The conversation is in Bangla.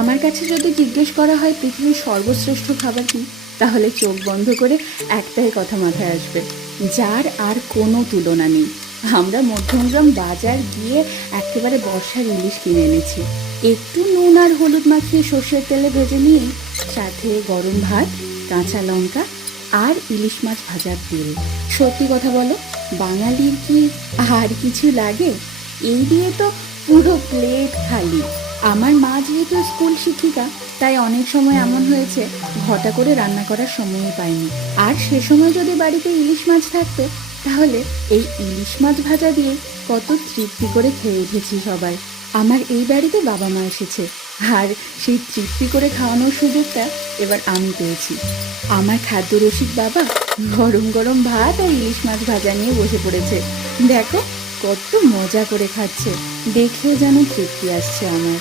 আমার কাছে যদি জিজ্ঞেস করা হয় পৃথিবীর সর্বশ্রেষ্ঠ খাবার কি, তাহলে চোখ বন্ধ করে একটাই কথা মাথায় আসবে, যার আর কোনো তুলনা নেই। আমরা মধ্যমগ্রাম বাজার গিয়ে একেবারে বর্ষার ইলিশ কিনে এনেছি। একটু নুন আর হলুদ মাখিয়ে সর্ষের তেলে ভেজে নিয়ে সাথে গরম ভাত, কাঁচা লঙ্কা আর ইলিশ মাছ ভাজার তেল। সত্যি কথা বলো, বাঙালির কি আর কিছু লাগে? এই দিয়ে তো পুরো প্লেট খালি। আমার মা যেহেতু স্কুল শিক্ষিকা, তাই অনেক সময় এমন হয়েছে ঘটা করে রান্না করার সময়ই পাইনি। আর সে সময় যদি বাড়িতে ইলিশ মাছ থাকতো, তাহলে এই ইলিশ মাছ ভাজা দিয়ে কত তৃপ্তি করে খেয়ে উঠেছি সবাই। আমার এই বাড়িতে বাবা মা এসেছে, আর সেই তৃপ্তি করে খাওয়ানোর সুযোগটা এবার আমি পেয়েছি। আমার খাদ্য রসিক বাবা গরম গরম ভাত আর ইলিশ মাছ ভাজা নিয়ে বসে পড়েছে। দেখো কত মজা করে খাচ্ছে, দেখেও যেন তৃপ্তি আসছে আমার।